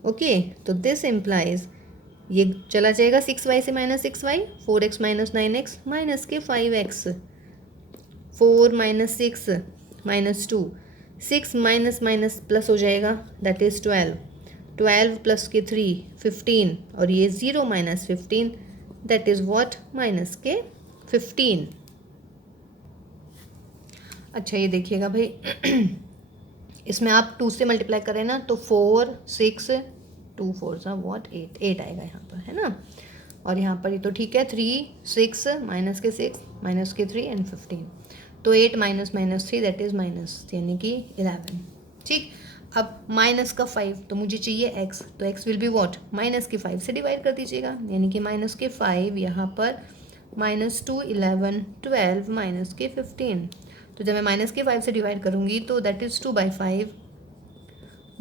ओके। तो दिस इम्प्लाइज, ये चला जाएगा 6y से minus 6y, 4x minus 9x minus के 5x, 4 minus 6 minus 2, 6 minus minus plus हो जाएगा दैट इज़ 12, 12 प्लस के 3 15, और ये 0 minus 15 that is what, minus के 15। अच्छा ये देखिएगा भाई इसमें आप 2 से मल्टीप्लाई करें ना, तो 4 6 2 4 सा व्हाट 8 आएगा यहाँ पर, है ना। और यहाँ पर ये तो ठीक है, 3 6 माइनस के 6 माइनस के 3 एंड 15, तो 8 minus minus 3 that is minus, यानी कि 11। ठीक, अब माइनस का 5, तो मुझे चाहिए x, तो x will be what, minus के 5 से डिवाइड कर दीजिएगा, यानी कि माइनस के 5 यहाँ पर माइनस 2 11 12 माइनस के 15। तो जब मैं माइनस के 5 से डिवाइड करूँगी तो दैट इज़ 2/5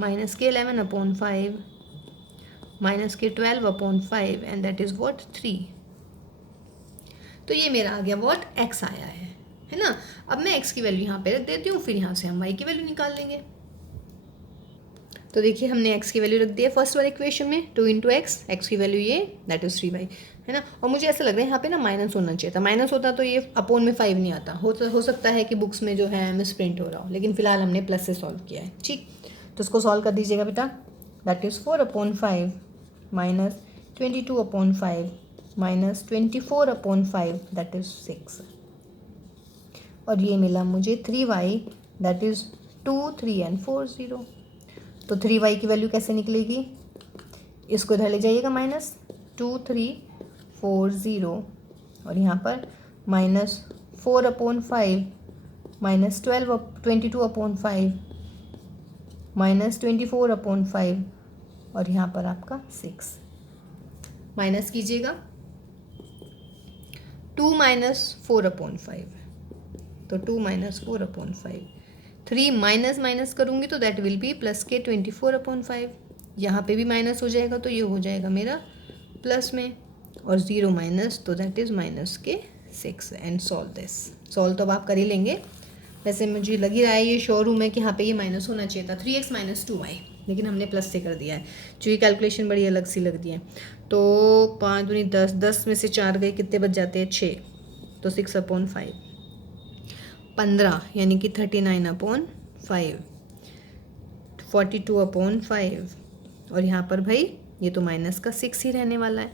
माइनस के 11 अपॉन 5 माइनस के 12 upon 5 and that is what 3। तो ये मेरा आ गया व्हाट x आया है ना। अब मैं x की वैल्यू यहाँ पे रख देती हूँ, फिर यहाँ से हम y की वैल्यू निकाल लेंगे। तो देखिए हमने x की वैल्यू रख दी है फर्स्ट वाले इक्वेशन में, 2 इंटू x की वैल्यू ये दैट इज़ 3y, है ना। और मुझे ऐसा लग रहा है यहाँ पे ना माइनस होना चाहिए था, माइनस होता तो ये अपॉन में 5 नहीं आता, हो सकता है कि बुक्स में जो है मिस प्रिंट हो रहा हो, लेकिन फिलहाल हमने प्लस से सॉल्व किया है। ठीक, तो इसको सॉल्व कर दीजिएगा बेटा, that is 4/5 minus 22/5 minus 24/5 that is 6, और ये मिला मुझे 3y दैट इज़ 2 3 एंड 4 0। तो 3y की वैल्यू कैसे निकलेगी, इसको इधर ले जाइएगा, माइनस 2 3 4 0, और यहाँ पर माइनस 4/5 माइनस 22/5 माइनस 24/5, और यहाँ पर आपका 6 माइनस कीजिएगा 2 माइनस 4/5, तो 2 माइनस 4/5, 3 माइनस माइनस करूँगी तो दैट विल बी प्लस के 24/5, यहाँ पे भी माइनस हो जाएगा तो ये हो जाएगा मेरा प्लस में, और 0 माइनस तो दैट इज़ माइनस के 6 एंड सॉल्व दिस। सॉल्व तो अब आप कर ही लेंगे, वैसे मुझे लग ही रहा है, ये श्योर हूँ मैं कि यहाँ पे ये माइनस होना चाहिए था 3x माइनस 2y, लेकिन हमने प्लस से कर दिया है, चूँकि कैलकुलेशन बड़ी अलग सी लग दी है। तो 5 दूनी 10, 10 में से 4 गए, कितने बच जाते हैं 6, तो 6/5 15, यानी कि 39/5 42/5, और यहाँ पर भाई ये तो माइनस का 6 ही रहने वाला है।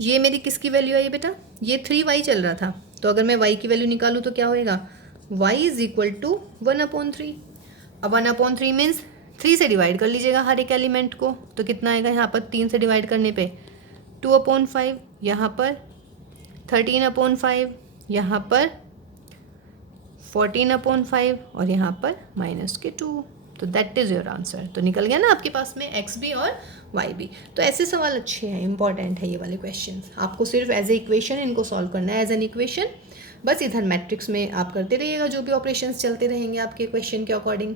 ये मेरी किसकी वैल्यू आई बेटा, ये 3y चल रहा था, तो अगर मैं y की वैल्यू निकालूँ तो क्या होएगा, y इज इक्वल टू 1/3। अब 1/3 मीन्स 3 से डिवाइड कर लीजिएगा हर एक एलिमेंट को, तो कितना आएगा यहाँ पर 3 से डिवाइड करने पे 2/5, यहाँ पर 13/5, यहाँ पर 14/5 और यहाँ पर -2। तो दैट इज़ योर आंसर। तो निकल गया ना आपके पास में x भी और y भी। तो ऐसे सवाल अच्छे हैं, इंपॉर्टेंट है ये वाले क्वेश्चंस। आपको सिर्फ एज ए इक्वेशन इनको सॉल्व करना है, एज एन इक्वेशन। बस इधर मैट्रिक्स में आप करते रहिएगा, जो भी ऑपरेशंस चलते रहेंगे आपके क्वेश्चन के अकॉर्डिंग।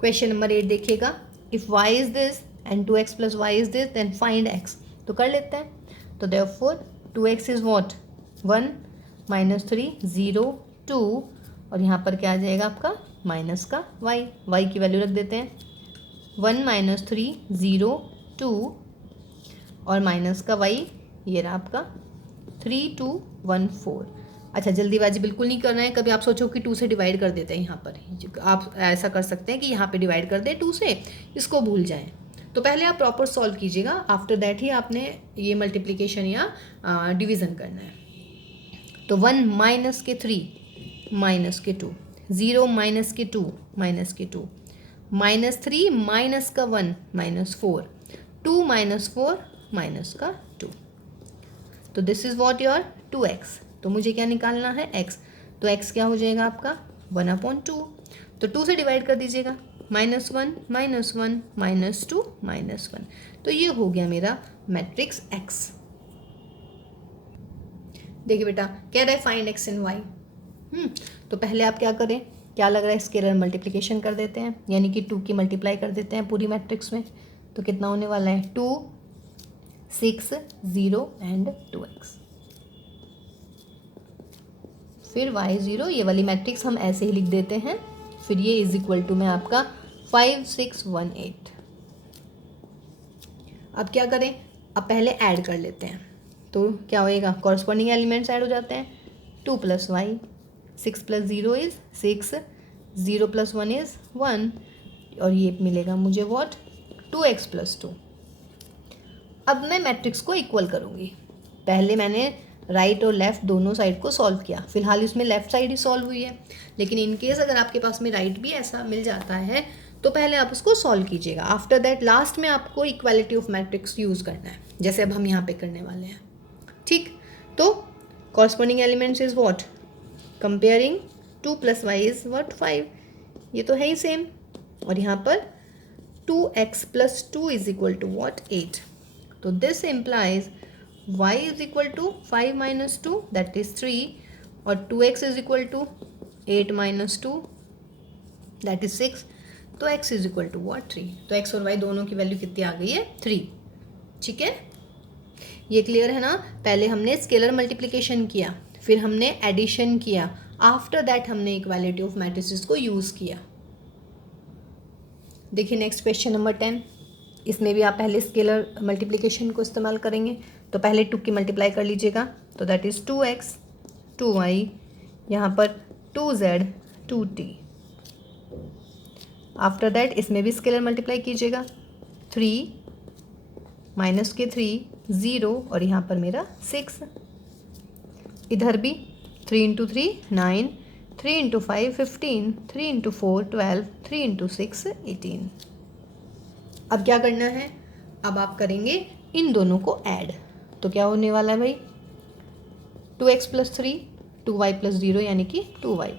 क्वेश्चन नंबर 8 देखिएगा, if y is this and 2x + y is this then find x। तो कर लेते हैं। तो देयरफॉर 2x इज व्हाट 1 -3 0 2 और यहाँ पर क्या आ जाएगा आपका माइनस का y की वैल्यू रख देते हैं 1 -3 0 2 और माइनस का y ये रहा आपका 3 2 1 4। अच्छा, जल्दीबाजी बिल्कुल नहीं करना है। कभी आप सोचो कि 2 से डिवाइड कर देते हैं, यहाँ पर आप ऐसा कर सकते हैं कि यहाँ पे डिवाइड कर दें 2 से, इसको भूल जाएं। तो पहले आप प्रॉपर सॉल्व कीजिएगा, आफ्टर दैट ही आपने ये मल्टीप्लिकेशन या डिवीज़न करना है। तो 1 - 3 -2 0 -2 -2 -3 -1 -4 2 -4 -2। तो this is what your 2x। तो मुझे क्या निकालना है x। तो x क्या हो जाएगा आपका 1/2। तो 2 से डिवाइड कर दीजिएगा -1 -1 -2 -1। तो ये हो गया मेरा मैट्रिक्स x। देखिए बेटा, कह रहा है फाइंड x एंड y। तो पहले आप क्या करें, क्या लग रहा है, स्केलर मल्टीप्लिकेशन कर देते हैं, यानी कि 2 की मल्टीप्लाई कर देते हैं पूरी मैट्रिक्स में। तो कितना होने वाला है 2 6 0 एंड 2x। फिर y 0, ये वाली मैट्रिक्स हम ऐसे ही लिख देते हैं। फिर ये इज इक्वल टू में आपका 5 6 1 8। अब क्या करें, अब पहले ऐड कर लेते हैं। तो क्या होएगा, कॉरस्पॉन्डिंग एलिमेंट्स ऐड हो जाते हैं। 2 + y 6 + 0 इज़ 6 0 + 1 इज़ 1 और ये मिलेगा मुझे व्हाट 2x + 2। अब मैं मैट्रिक्स को इक्वल करूँगी। पहले मैंने राइट और लेफ़्ट दोनों साइड को सॉल्व किया, फिलहाल इसमें लेफ़्ट साइड ही सॉल्व हुई है, लेकिन इन केस अगर आपके पास में राइट भी ऐसा मिल जाता है तो पहले आप उसको सॉल्व कीजिएगा। आफ्टर दैट लास्ट में आपको इक्वालिटी ऑफ मैट्रिक्स यूज़ करना है, जैसे अब हम यहाँ पे करने वाले हैं। ठीक, तो corresponding elements is what, comparing 2 + y is what 5, ये तो है ही सेम। और यहाँ पर 2x + 2 is equal to what 8। तो this implies y is equal to 5 - 2 that is 3 और 2x is equal to 8 - 2 that is 6। तो x is equal to what 3। तो x और y दोनों की वैल्यू कितनी आ गई है 3। ठीक है, ये क्लियर है ना। पहले हमने स्केलर मल्टीप्लिकेशन किया, फिर हमने एडिशन किया, आफ्टर दैट हमने इक्वालिटी ऑफ मैट्रिसेस को यूज़ किया। देखिए नेक्स्ट क्वेश्चन नंबर 10, इसमें भी आप पहले स्केलर मल्टीप्लिकेशन को इस्तेमाल करेंगे। तो पहले 2 की मल्टीप्लाई कर लीजिएगा, तो दैट इज़ 2x 2y, यहाँ पर 2z 2t। आफ्टर दैट इसमें भी स्केलर मल्टीप्लाई कीजिएगा, 3 -3 0 और यहाँ पर मेरा 6। इधर भी 3 × 3 9, 3 × 5 15, 3 × 4 12, 3 × 6 18। अब क्या करना है, अब आप करेंगे इन दोनों को ऐड। तो क्या होने वाला है भाई 2x + 3 2y + 0 यानी कि 2y,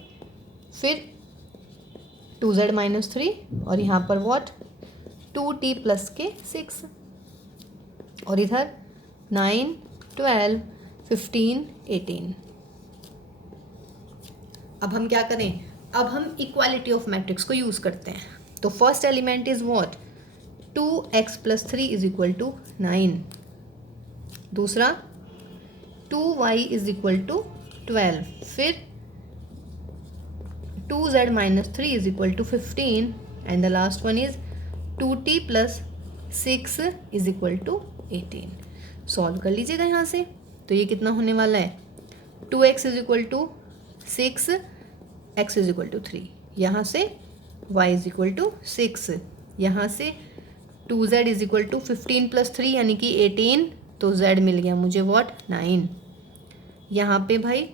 फिर 2z - 3 और यहाँ पर व्हाट 2t + के 6 और इधर 9 12 15 18। अब हम क्या करें, अब हम इक्वालिटी ऑफ मैट्रिक्स को यूज़ करते हैं। तो first element is what 2x + 3 is equal to 9, दूसरा 2y इज इक्वल टू 12, फिर 2z - 3 is equal to 15 and the last one is 2t + 6 is equal to 18। Solve कर लीजिएगा यहाँ से। तो ये कितना होने वाला है 2x is equal to 6 x is equal to 3, यहाँ से y इज इक्वल टू 6, यहाँ से 2z is equal to 15 plus 3 यानी कि 18, तो z मिल गया मुझे व्हाट 9। यहाँ पे भाई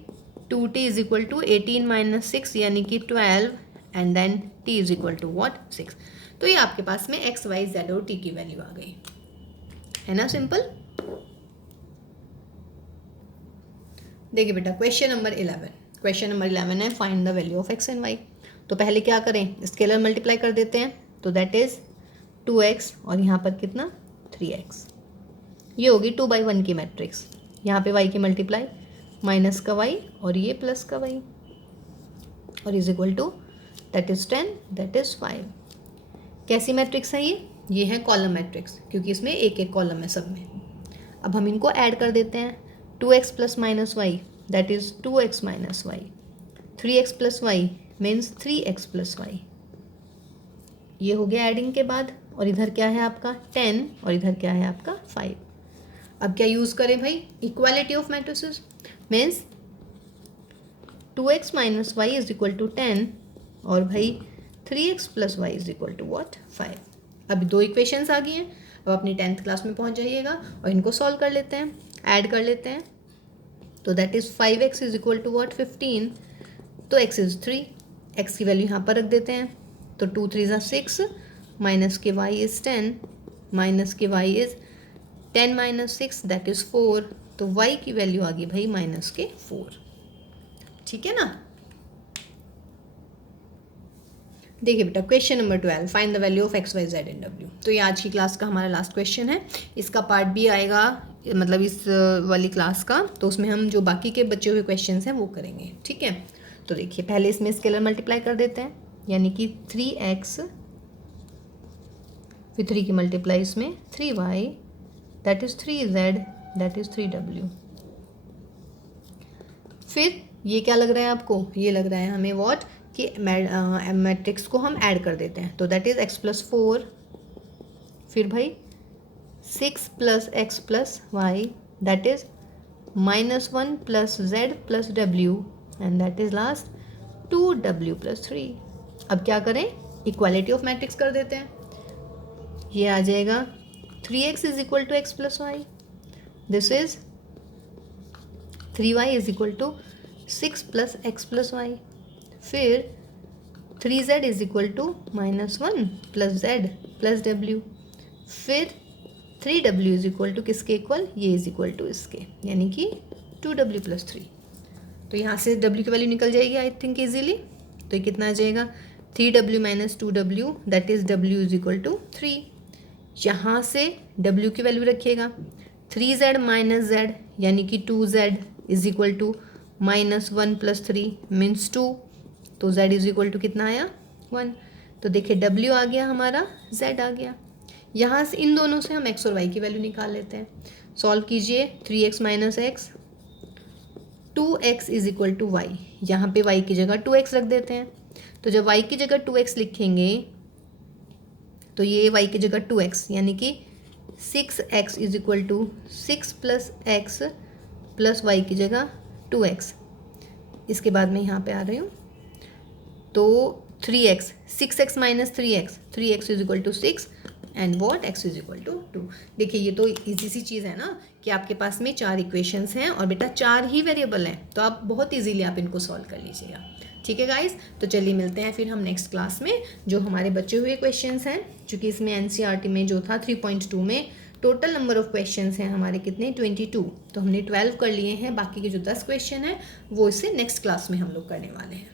2t is equal to 18 minus 6 यानी कि 12 and then t is equal to what 6। तो ये आपके पास में x, y, z और t की वैल्यू आ गई, है ना, सिंपल। देखिए बेटा क्वेश्चन नंबर 11, क्वेश्चन नंबर 11 है find the value of x and y। तो पहले क्या करें, स्केलर मल्टीप्लाई कर देते हैं, तो दैट इज 2x और यहाँ पर कितना 3x। ये होगी 2/1 की मैट्रिक्स। यहाँ पे y की मल्टीप्लाई माइनस का y और ये प्लस का y और is equal to that is 10, that is 5। कैसी मैट्रिक्स है ये है कॉलम मैट्रिक्स, क्योंकि इसमें एक एक कॉलम है सब में। अब हम इनको ऐड कर देते हैं, 2x plus minus Y that is 2x minus Y, 3x plus Y means 3x plus Y. ये हो गया एडिंग के बाद, और इधर क्या है आपका 10 और इधर क्या है आपका 5। अब क्या यूज़ करें भाई, equality of matrices means 2x minus Y is equal to 10 और भाई 3x plus Y is equal to what 5। अभी दो इक्वेशंस आ गई हैं। अब अपनी 10th क्लास में पहुंच जाइएगा और इनको सॉल्व कर लेते हैं, ऐड कर लेते हैं। तो that is 5x is equal to what 15, तो x इज़ 3, x की वैल्यू यहाँ पर रख देते हैं। तो 2 3 ज़ा 6 माइनस के y इज़ 10 माइनस के y is 10 minus 6 that is 4, तो y की वैल्यू आ गई भाई माइनस के 4। ठीक है ना। देखिए बेटा question number 12 find the value of x, y, z and w। तो ये आज की क्लास का हमारा लास्ट क्वेश्चन है। इसका पार्ट भी आएगा मतलब इस वाली क्लास का, तो उसमें हम जो बाकी के बचे हुए क्वेश्चन हैं वो करेंगे। ठीक है, तो देखिए पहले इसमें स्केलर मल्टीप्लाई कर देते हैं, यानी कि 3x फिर 3 की मल्टीप्लाई इसमें 3y that is 3z that is 3w। फिर ये क्या लग रहा है आपको, ये लग रहा है हमें व्हाट कि मैट्रिक्स को हम ऐड कर देते हैं। तो दैट इज़ x प्लस 4 फिर भाई 6 plus x plus Y that is -1 plus z plus w and that is last 2w plus 3। अब क्या करें, इक्वालिटी ऑफ मैट्रिक्स कर देते हैं। ये आ जाएगा 3x is equal to X plus Y, this is 3y is equal to 6 plus X plus Y, फिर 3z is equal to -1 plus z plus w, फिर 3w इज इक्वल टू किसके equal, ये इज इक्वल टू इसके, यानी कि 2w plus 3। तो यहाँ से w की वैल्यू निकल जाएगी आई थिंक इजीली। तो ये कितना आ जाएगा 3w minus 2w that is w is equal to 3। यहाँ से w की वैल्यू रखिएगा 3z माइनस z यानी कि 2z is equal to -1 plus 3 means 2, तो z इज इक्वल टू कितना आया 1। तो देखिए w आ गया हमारा, z आ गया। यहाँ से इन दोनों से हम x और y की वैल्यू निकाल लेते हैं। सॉल्व कीजिए 3x minus X 2x is equal to Y, यहाँ पे y की जगह 2x रख देते हैं। तो जब y की जगह 2x लिखेंगे तो ये y की जगह 2x यानी कि 6x is equal to 6 plus X plus Y की जगह 2x। इसके बाद मैं यहाँ पे आ रही हूँ, तो 3x 6x minus 3x is equal to 6 and what x is equal to 2। देखिए ये तो इजी सी चीज़ है ना कि आपके पास में 4 इक्वेशंस हैं और बेटा 4 ही वेरिएबल हैं, तो आप बहुत इजीली आप इनको सॉल्व कर लीजिएगा। ठीक है गाइस, तो चलिए मिलते हैं फिर हम नेक्स्ट क्लास में। जो हमारे बचे हुए क्वेश्चंस हैं, चूँकि इसमें एनसीईआरटी में जो था 3.2 में टोटल नंबर ऑफ क्वेश्चंस हैं हमारे कितने 22, तो हमने 12 कर लिए हैं। बाकी के जो 10 क्वेश्चन हैं वो इससे नेक्स्ट क्लास में हम लोग करने वाले हैं।